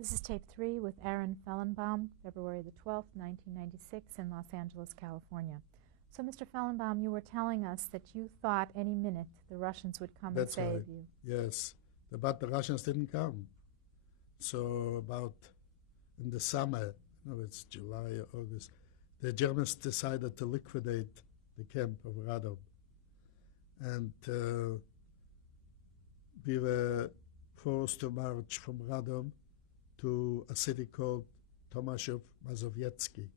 This is Tape 3 with Aron Fellenbaum, February the 12th, 1996, in Los Angeles, California. So, Mr. Fellenbaum, you were telling us that you thought any minute the Russians would come That's and save right. you. Yes, but the Russians didn't come. So about in the summer, it's July or August, the Germans decided to liquidate the camp of Radom. And we were forced to march from Radom to a city called Tomaszów Mazowiecki.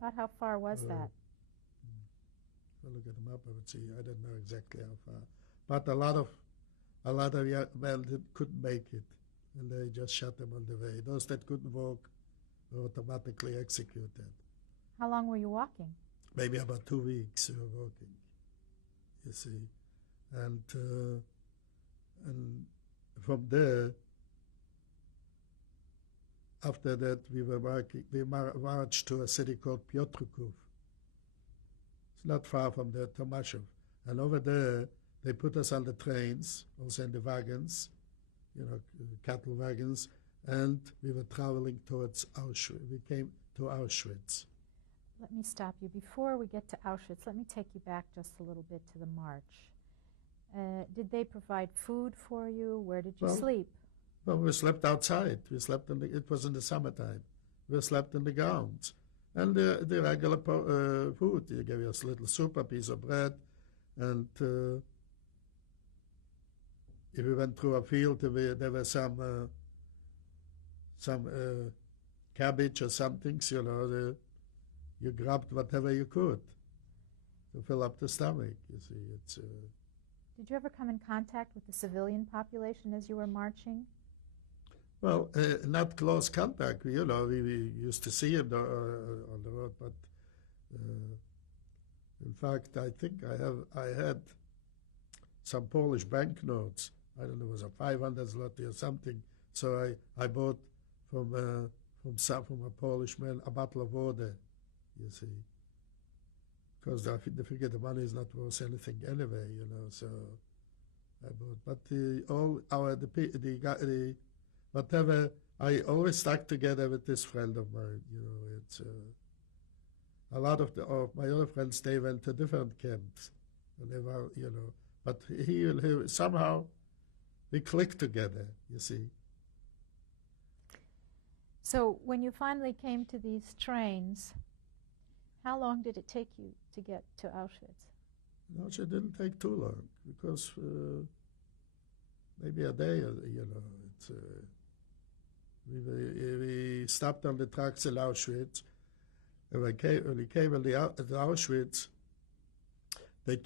About how far was that? If I look at the map, I would see. I don't know exactly how far, but a lot of young men couldn't make it, and they just shot them on the way. Those that couldn't walk were automatically executed. How long were you walking? Maybe about 2 weeks we were walking. You see, and from there. After that, we marched to a city called Piotrków. It's not far from the Tomaszów. And over there, they put us on the trains, also in the wagons, cattle wagons, and we were traveling towards Auschwitz. We came to Auschwitz. Let me stop you. Before we get to Auschwitz, let me take you back just a little bit to the march. Did they provide food for you? Where did you sleep? Well, we slept outside. We slept it was in the summertime. We slept in the grounds. And the regular food. They gave us a little soup, a piece of bread. And if we went through a field, there was some cabbage or something, you grabbed whatever you could to fill up the stomach, you see. Did you ever come in contact with the civilian population as you were marching? Well, not close contact. We used to see him on the road, but in fact, I think I had some Polish banknotes. I don't know, it was a 500 zloty or something. So I bought from a Polish man a bottle of water. You see, because I figured the money is not worth anything anyway. So I bought. But whatever, I always stuck together with this friend of mine. It's a lot of my other friends, they went to different camps, and they were, but he somehow we clicked together. You see. So when you finally came to these trains, how long did it take you to get to Auschwitz? No, it didn't take too long because maybe a day. It's. We stopped on the tracks in Auschwitz. And when we came at Auschwitz, they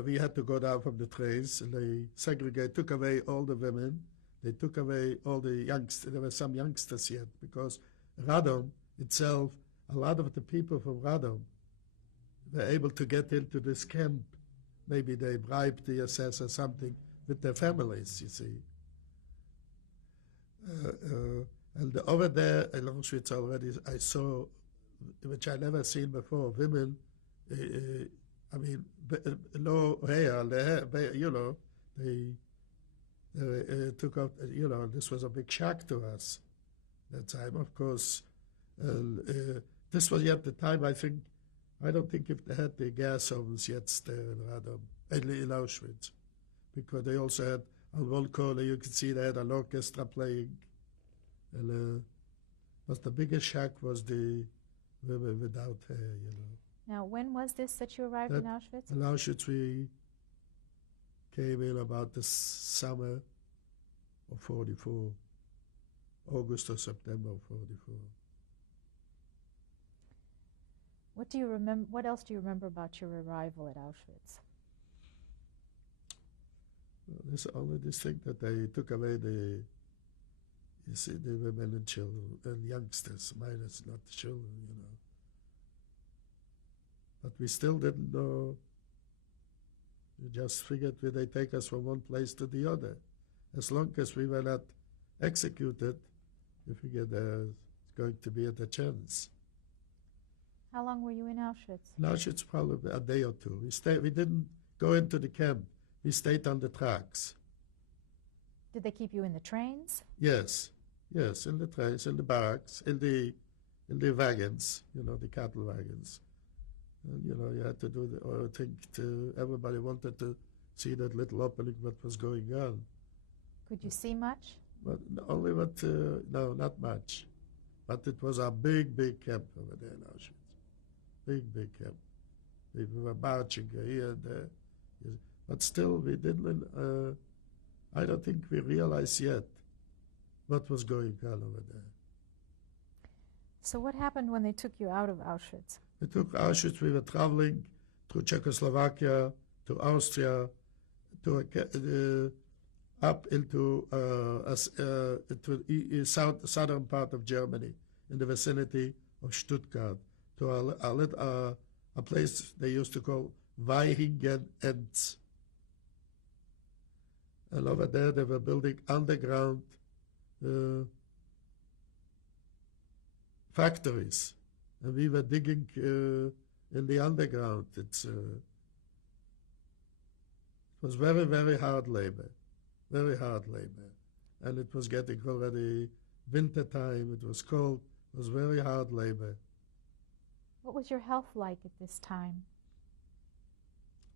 we had to go down from the trains, and they took away all the women. They took away all the youngsters. There were some youngsters yet, because Radom itself, a lot of the people from Radom were able to get into this camp. Maybe they bribed the SS or something with their families, you see. And over there in Auschwitz already, I saw, which I never seen before, women, no hair, they took out, this was a big shock to us that time, of course. This was yet the time, I don't think if they had the gas ovens yet there in Radom, in Auschwitz, because they also had, on one corner you could see they had an orchestra playing. And but the biggest shock was the women without hair, Now, when was this that you arrived in Auschwitz? In Auschwitz, we came in about the summer of 44, August or September of 44. What do you remember? What else do you remember about your arrival at Auschwitz? Well, there's only this thing that they took away the women and children and youngsters, minus not the children, But we still didn't know. We just figured they take us from one place to the other. As long as we were not executed, we figured there's going to be a chance. How long were you in Auschwitz? In Auschwitz, probably a day or two. We didn't go into the camp. We stayed on the tracks. Did they keep you in the trains? Yes. Yes, in the trains, in the barracks, in the wagons, the cattle wagons. And, you had to do or I think everybody wanted to see that little opening, what was going on. Could you see much? But only what, no, not much. But it was a big, big camp over there in Auschwitz. Big, big camp. We were marching here and there. But still, we didn't, I don't think we realized yet what was going on over there. So what happened when they took you out of Auschwitz? We took Auschwitz, we were traveling through Czechoslovakia, to Austria, to up into southern part of Germany, in the vicinity of Stuttgart, to a place they used to call Weihingenenz. And over there they were building underground factories. And we were digging in the underground. It was very, very hard labor. Very hard labor. And it was getting already winter time. It was cold. It was very hard labor. What was your health like at this time?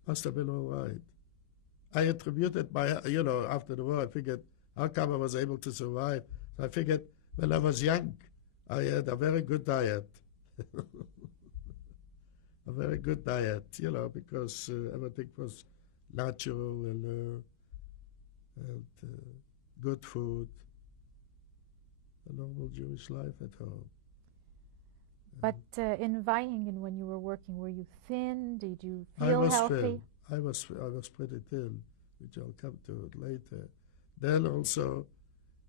Must have been all right. I attributed after the war, I figured, how come I was able to survive? So I figured, when I was young, I had a very good diet. A very good diet, because everything was natural and good food, a normal Jewish life at home. But in Weihingen, when you were working, were you thin? Did you feel healthy? Thin. I was pretty thin, which I'll come to later. Then also,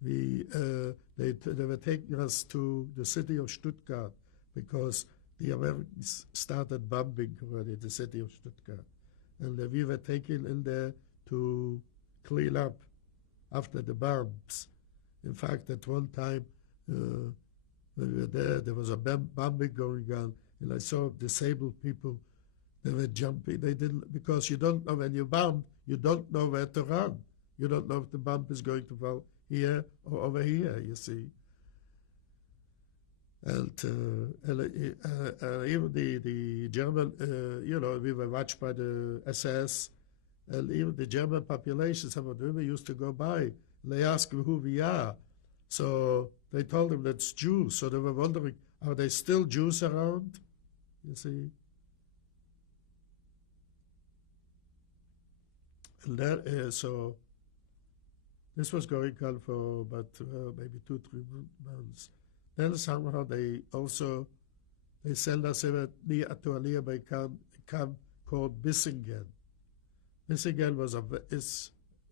they were taking us to the city of Stuttgart because the Americans started bombing already the city of Stuttgart. And we were taken in there to clean up after the bombs. In fact, at one time, when we were there was a bombing going on, and I saw disabled people. They were jumping. They didn't, because you don't know when you bomb, you don't know where to run. You don't know if the bomb is going to fall here or over here, you see. And even the German, we were watched by the SS, and even the German population, some of them used to go by, and they asked who we are. So they told them that's Jews. So they were wondering, are there still Jews around? You see. And that, so this was going on for about maybe 2-3 months. Then somehow they sent us to a nearby camp called Bissingen. Bissingen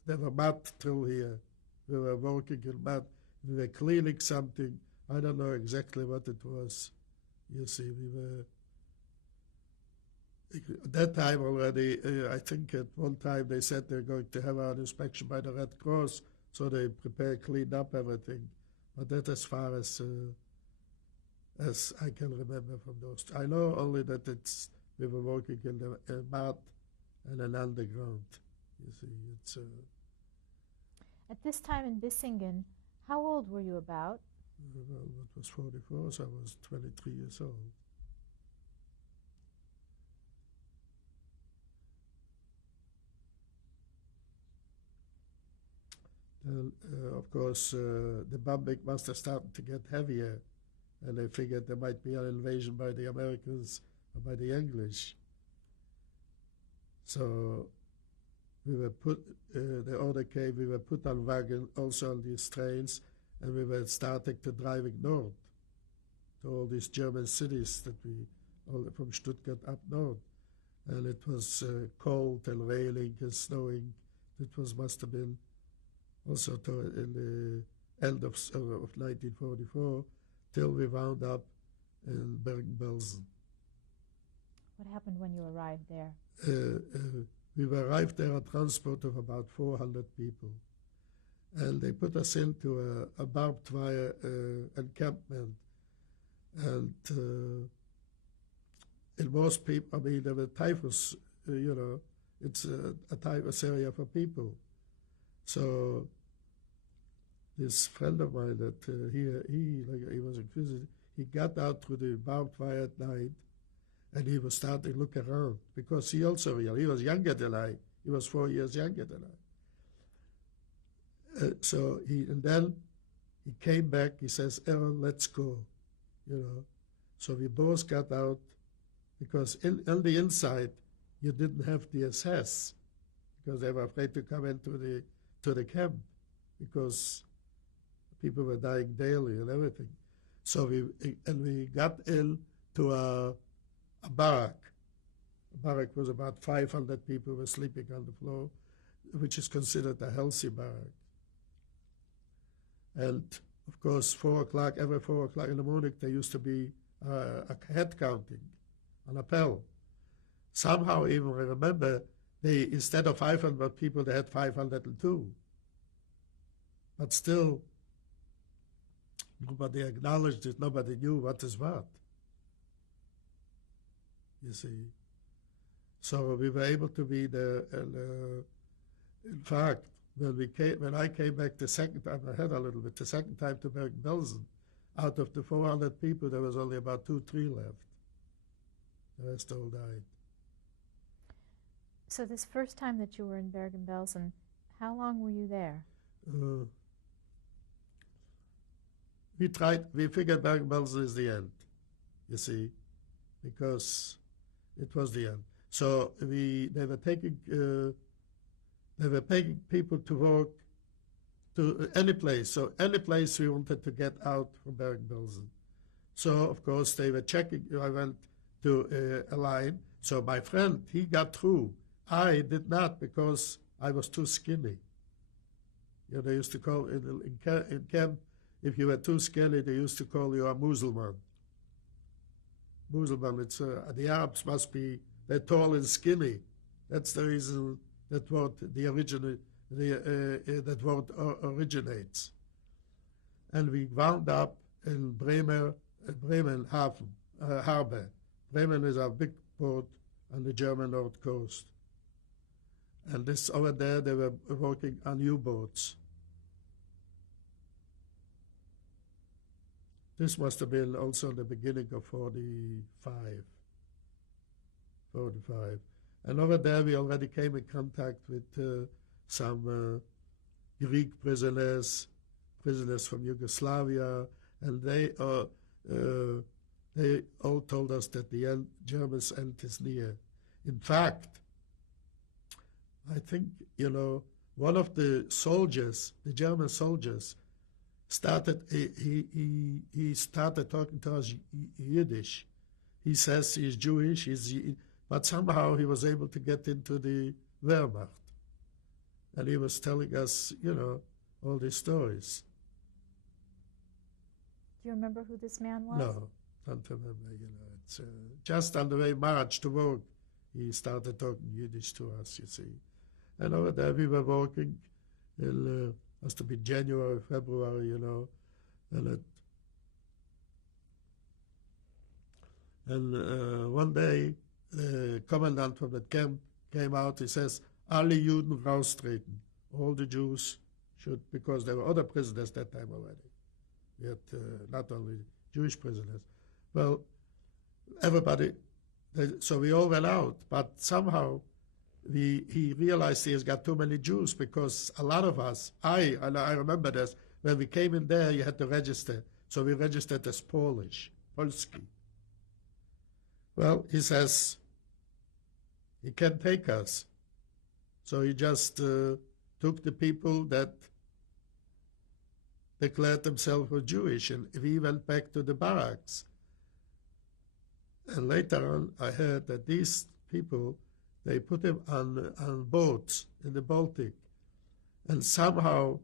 there were mud till here. We were working in mud. We were cleaning something. I don't know exactly what it was. You see, we were at that time already. I think at one time they said they're going to have an inspection by the Red Cross, so they cleaned up everything. But that's as far as I can remember from those. I know only that we were working in the mud and an underground. You see, At this time in Bissingen, how old were you about? Well, it was 44, so I was 23 years old. And, of course, the bombing must have started to get heavier, and they figured there might be an invasion by the Americans or by the English. So we were the order came, we were put on wagon, also on these trains, and we were starting to driving north to all these German cities from Stuttgart up north. And it was cold and raining and snowing. It must have been also in the end of 1944 till we wound up in Bergen-Belsen. What happened when you arrived there? We arrived there, a transport of about 400 people. And they put us into a barbed wire encampment. And in most people, there were typhus, it's a typhus area for people. So this friend of mine that he was inquisitive. He got out through the barbed wire at night, and he was starting to look around because he also realized he was younger than I. He was 4 years younger than I. And then he came back. He says, "Aron, let's go," you know. So we both got out because on the inside you didn't have the SS because they were afraid to come into the camp because people were dying daily and everything. So we got into a barrack. A barrack was about 500 people were sleeping on the floor, which is considered a healthy barrack. And of course, every 4 o'clock in the morning, there used to be a head counting, an appel. Somehow, even I remember, instead of 500 people, they had 502. But still, nobody acknowledged it. Nobody knew what is what. You see. So we were able to be there. And in fact, when I came back the second time, I had a little bit. The second time to Bergen-Belsen, out of the 400 people, there was only about 2-3 left. The rest all died. So this first time that you were in Bergen-Belsen, how long were you there? We figured Bergen-Belsen is the end, you see, because it was the end. So they were taking people to work to any place. So any place we wanted to get out from Bergen-Belsen. So of course they were checking. I went to a line. So my friend, he got through. I did not because I was too skinny. You know, they used to call in camp, if you were too skinny, they used to call you a Musulman. Musulman, it's the Arabs must be, they're tall and skinny. That's the reason that word originates. And we wound up in Bremen harbor. Bremen is a big port on the German north coast. And this over there, they were working on U-boats. This must have been also the beginning of 45. And over there, we already came in contact with some Greek prisoners from Yugoslavia, and they all told us that the Germans' end is near. In fact, I think, you know, one of the soldiers, the German soldiers, he started talking to us Yiddish. He says he's Jewish, but somehow he was able to get into the Wehrmacht. And he was telling us, you know, all these stories. Do you remember who this man was? No, don't remember, you know. It's just on the way march to work, he started talking Yiddish to us, you see. And over there we were working in, must have been January, February, you know. And one day, the commandant from the camp came out, he says, alle Juden raustreten. All the Jews should, because there were other prisoners that time already. We had not only Jewish prisoners. Well, everybody, so we all went out, but somehow he realized he has got too many Jews because a lot of us, I remember this, when we came in there, you had to register. So we registered as Polski. Well, he says, he can't take us. So he just took the people that declared themselves were Jewish, and we went back to the barracks. And later on, I heard that these people, they put them on boats in the Baltic. And somehow,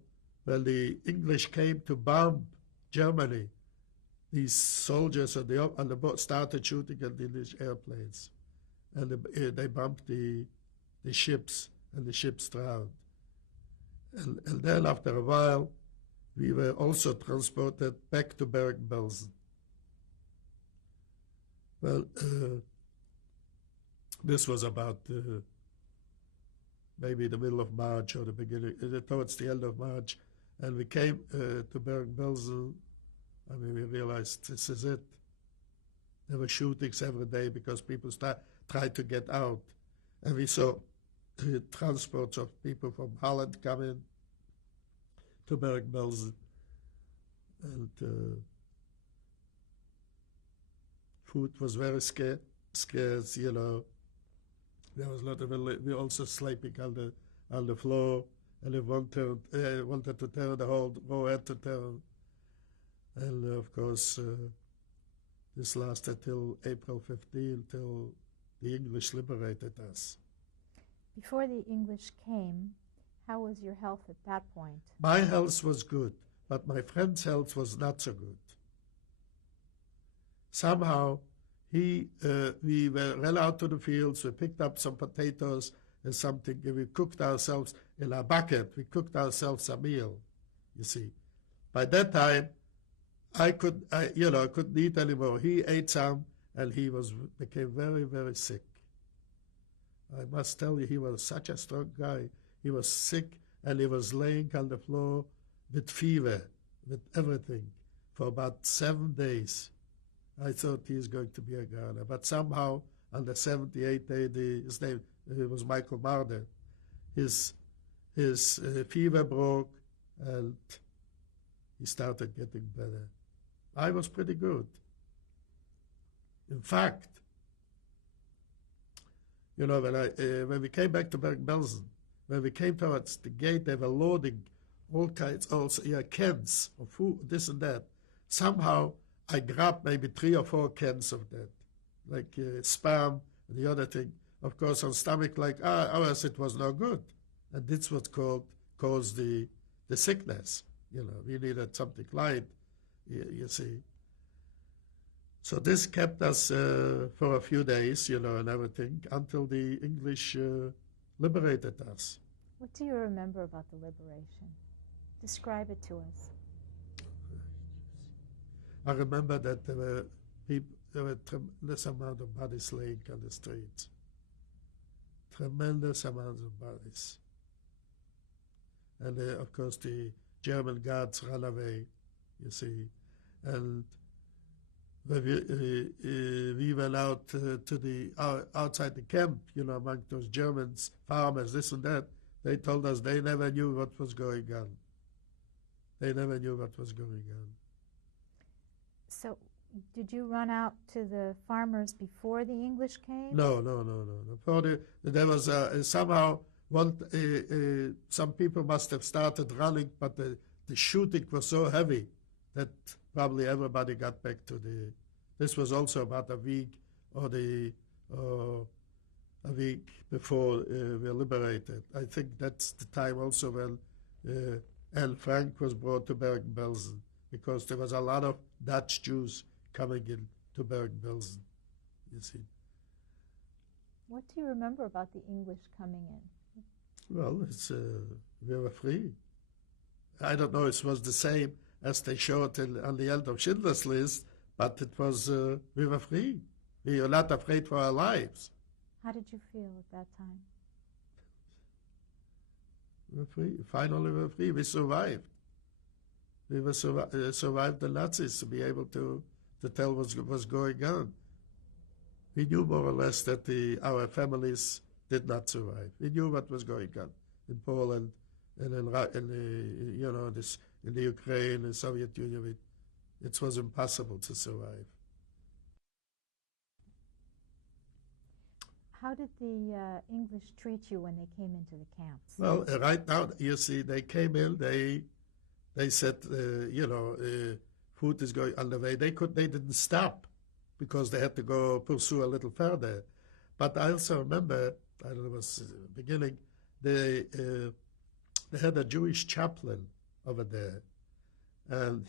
when the English came to bomb Germany, these soldiers on the boat started shooting at the English airplanes. And they bombed the ships, and the ships drowned. And then after a while, we were also transported back to Bergen-Belsen. Well, this was about maybe the middle of March or the beginning, towards the end of March. And we came to Bergen-Belsen. I mean, we realized this is it. There were shootings every day because people tried to get out. And we saw transports of people from Holland come in to Bergen-Belsen. And food was very scarce, you know. There was a lot of, we also sleeping on the floor. And if one wanted to turn, the whole row had to turn. And of course, this lasted till April 15, till the English liberated us. Before the English came, how was your health at that point? My health was good, but my friend's health was not so good. Somehow, we ran out to the fields, we picked up some potatoes and something, and we cooked ourselves in a bucket. We cooked ourselves a meal, you see. By that time, I couldn't eat anymore. He ate some, and he became very, very sick. I must tell you, he was such a strong guy. He was sick, and he was laying on the floor with fever, with everything, for about 7 days. I thought he was going to be a goner. But somehow, on the 78th day, his name was Michael Marder, his fever broke, and he started getting better. I was pretty good. In fact, you know, when we came back to Bergen-Belsen, when we came towards the gate, they were loading all kinds, cans of food, this and that. Somehow, I grabbed maybe 3 or 4 cans of that, like Spam and the other thing. Of course, on stomach like ours, it was no good. And this was caused the sickness. You know, we needed something light, you see. So this kept us for a few days, you know, and everything, until the English liberated us. What do you remember about the liberation? Describe it to us. I remember that there were a tremendous amount of bodies laying on the streets. Tremendous amounts of bodies. And of course the German guards ran away, you see. And when we went out to the outside the camp, you know, among those Germans, farmers, this and that, they told us they never knew what was going on. They never knew what was going on. So, did you run out to the farmers before the English came? No. There was somehow some people must have started running, but the shooting was so heavy that probably everybody got back to the. This was also about a week or a week before we were liberated. I think that's the time also when Anne Frank was brought to Bergen-Belsen, because there was a lot of Dutch Jews coming in to Bergen-Belsen, you see. What do you remember about the English coming in? Well, we were free. I don't know if it was the same as they showed on the end of Schindler's List, but it was, we were free. We were not afraid for our lives. How did you feel at that time? We were free. Finally, we were free. We survived. We survived the Nazis to be able to tell what was going on. We knew more or less that our families did not survive. We knew what was going on in Poland and in the Ukraine, the Soviet Union. It was impossible to survive. How did the English treat you when they came into the camps? Well, right now, you see, they came in, they said, food is going on the way. They didn't stop because they had to go pursue a little further. But I also remember, I don't know, it was the beginning, they had a Jewish chaplain over there. And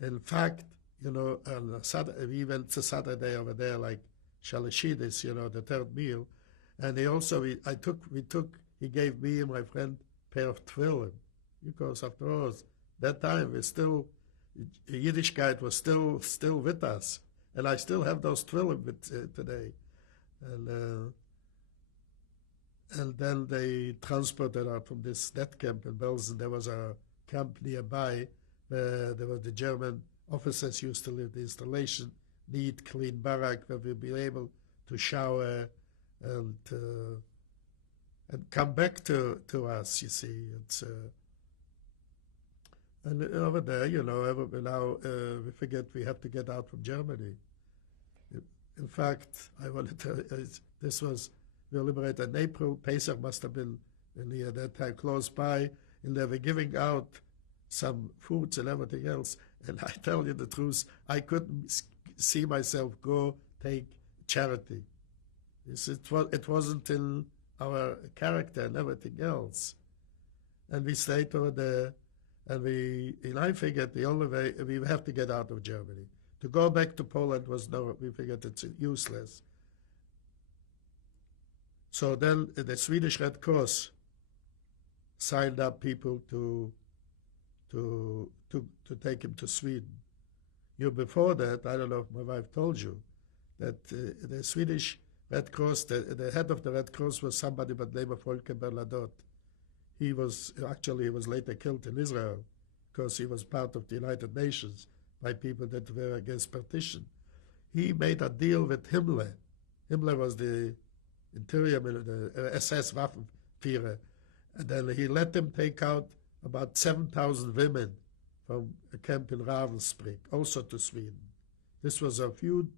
in fact, you know, on Saturday, we went to Saturday over there, like Shalashidis, you know, the third meal. And he gave me and my friend a pair of tefillin, because after all, that time Yiddishkeit was still with us. And I still have those tefillin today. And then they transported her from this death camp in Belsen. There was a camp nearby where there were the German officers used to live, the installation, neat, clean barrack where we'd be able to shower and come back to us, you see. It's, and over there, now we forget we have to get out from Germany. In fact, I want to tell you, we were liberated in April. Pesach must have been near that time close by, and they were giving out some foods and everything else. And I tell you the truth, I couldn't see myself go take charity. It wasn't in our character and everything else. And we stayed over there, and I figured the only way, we have to get out of Germany. To go back to Poland we figured it's useless. So then the Swedish Red Cross signed up people to take him to Sweden. Before that, I don't know if my wife told you, that the Swedish Red Cross, the head of the Red Cross was somebody by the name of Volker Bernadotte. He was later killed in Israel because he was part of the United Nations by people that were against partition. He made a deal with Himmler. Himmler was the interior, the SS Waffenführer. And then he let them take out about 7,000 women from a camp in Ravensbrück, also to Sweden. This was a few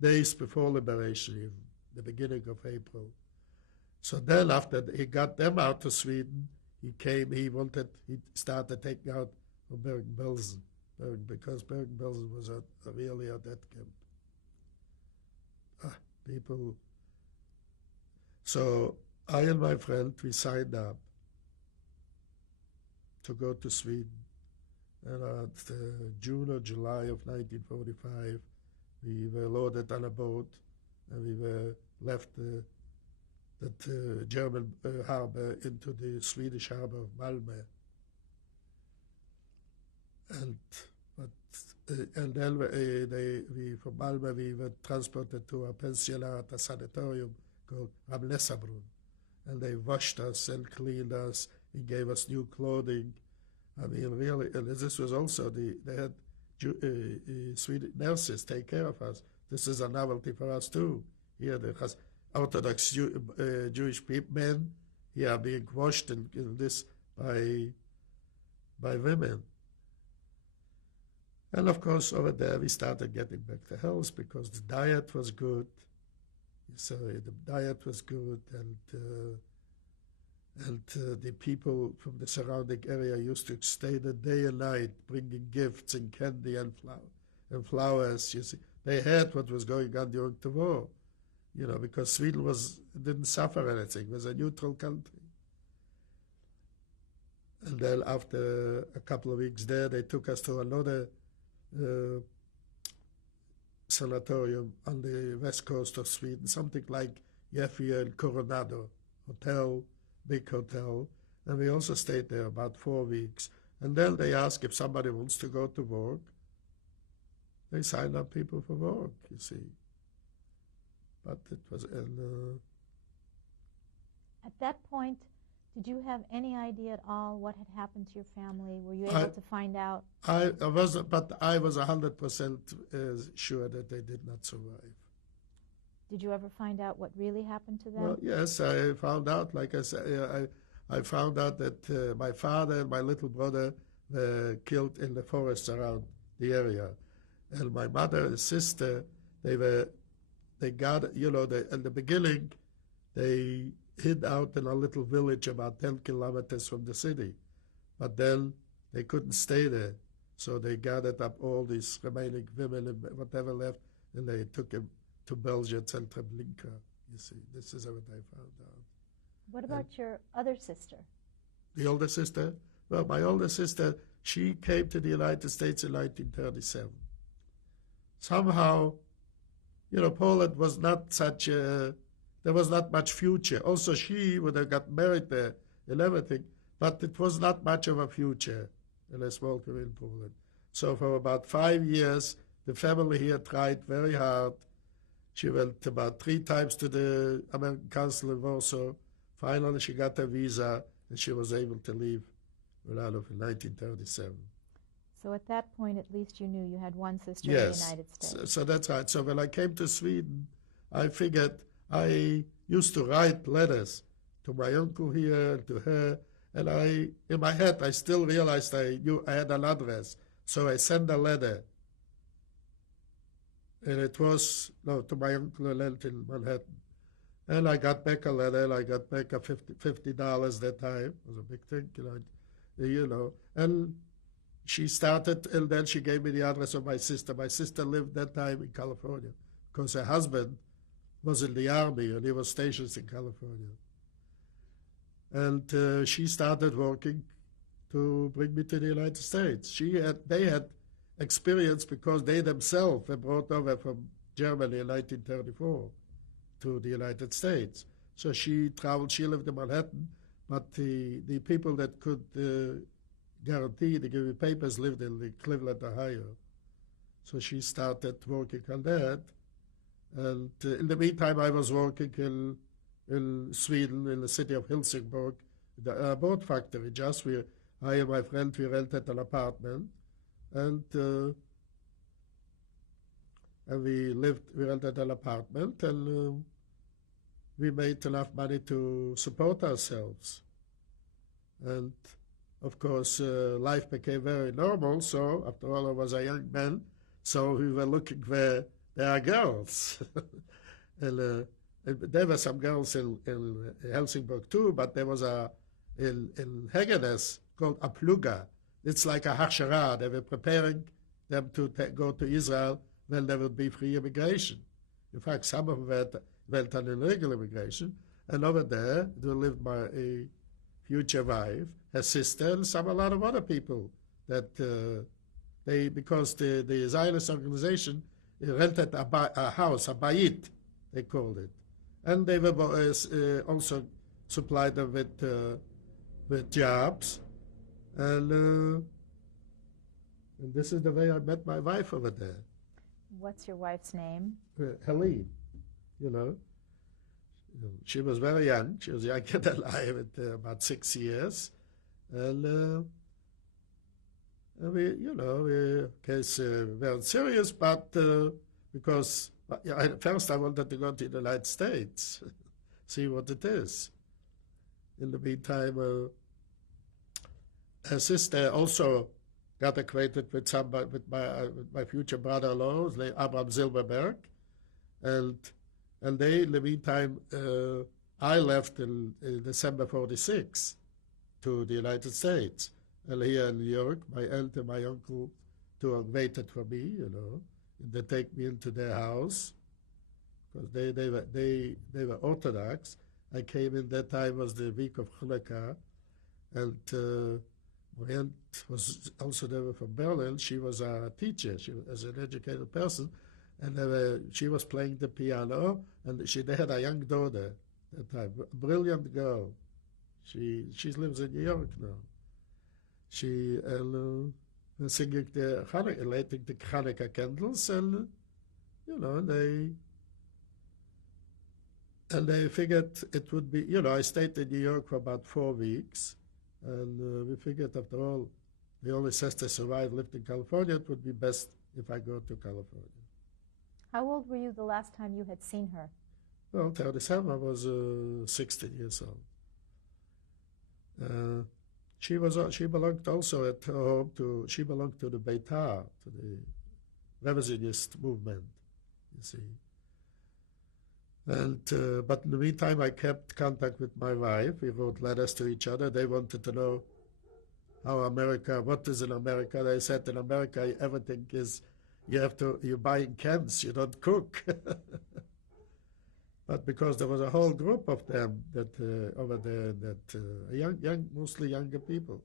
days before liberation, even, the beginning of April. So then after he got them out to Sweden, he started taking out from Bergen-Belsen, because Bergen-Belsen was really a death camp. People. So I and my friend, we signed up to go to Sweden. And at June or July of 1945, we were loaded on a boat, and we were left that German harbor into the Swedish harbor of Malmö. And then from Malmö we were transported to a pensionat, a sanatorium called Ramlessabrunn, and they washed us and cleaned us. He gave us new clothing. I mean, really, and this was also they had Swedish nurses take care of us. This is a novelty for us too. Here, the Orthodox Jewish men here are being washed in this by women. And of course, over there we started getting back to health because the diet was good. So the diet was good, and the people from the surrounding area used to stay there day and night, bringing gifts and candy and flowers. You see, they heard what was going on during the war, because Sweden didn't suffer anything. It was a neutral country. And then after a couple of weeks there, they took us to another sanatorium on the west coast of Sweden, something like Gefia Coronado Hotel, big hotel, and we also stayed there about 4 weeks. And then they ask if somebody wants to go to work. They sign up people for work, you see. But it was At that point, did you have any idea at all what had happened to your family? Were you able to find out? I was 100% sure that they did not survive. Did you ever find out what really happened to them? Well, yes, I found out. Like I said, I found out that my father and my little brother were killed in the forests around the area, and my mother and sister, they got, in the beginning, they hid out in a little village about 10 kilometers from the city, but then they couldn't stay there, so they gathered up all these remaining women and whatever left, and they took him to Belgium, Treblinka. You see, this is what I found out. What about your other sister? The older sister? Well, my older sister, she came to the United States in 1937. Somehow, Poland was not there was not much future. Also, she would have got married there and everything, but it was not much of a future in a small country in Poland. So for about 5 years, the family here tried very hard. She went about 3 times to the American Council in Warsaw finally she got a visa and she was able to leave Milano in 1937. So at that point, at least you knew you had one sister in the United States. So that's right. So when I came to Sweden, I figured I used to write letters to my uncle here and to her, and in my head, I still realized I knew I had an address. So I sent a letter, and it was to my uncle who lived in Manhattan. And I got back a letter, and I got back a $50 that time. It was a big thing, and she started, and then she gave me the address of my sister. My sister lived that time in California because her husband was in the army and he was stationed in California. And she started working to bring me to the United States. They had experience because they themselves were brought over from Germany in 1934 to the United States. So she traveled, she lived in Manhattan, but the people that could guarantee to give me papers lived in Cleveland, Ohio. So she started working on that. And in the meantime, I was working in Sweden, in the city of Helsingborg, the boat factory. I and my friend, we rented an apartment, and we rented an apartment, and we made enough money to support ourselves. And of course, life became very normal. So after all, I was a young man, so we were looking where there are girls. And there were some girls in Helsingborg too, but there was in Hägernäs called a pluga. It's like a hachshara. They were preparing them to go to Israel when there would be free immigration. In fact, some of them went on illegal immigration, and over there lived my future wife, her sister, and a lot of other people that because the Zionist organization rented a house, a bayit, they called it. And they were also supplied them with jobs. And this is the way I met my wife over there. What's your wife's name? Helene, She was very young. She was younger than I, with about 6 years. And we weren't serious, but because first I wanted to go to the United States, see what it is. In the meantime, her sister also got acquainted with my future brother-in-law, Abraham Silberberg, and they, in the meantime, I left in December 46 to the United States. And here in New York, my aunt and my uncle waited for me, and they take me into their house because they were Orthodox. I came in that time was the week of Hanukkah, and my aunt was also there from Berlin. She was a teacher. She was an educated person, and she was playing the piano. And they had a young daughter at that time, a brilliant girl. She lives in New York now. She singing the Hanukkah, lighting the Hanukkah candles, and they figured it would be. I stayed in New York for about 4 weeks. And we figured, after all, the only sister survived, lived in California. It would be best if I go to California. How old were you the last time you had seen her? Well, 37. I was 16 years old. She belonged also at home she belonged to the Beitar, to the revisionist movement, you see. And but in the meantime, I kept contact with my wife. We wrote letters to each other. They wanted to know what is in America. They said in America everything is you buy in cans, you don't cook. But because there was a whole group of them that over there, that mostly younger people,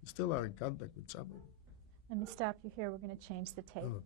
we still are in contact with some of them. Let me stop you here. We're going to change the tape. Oh.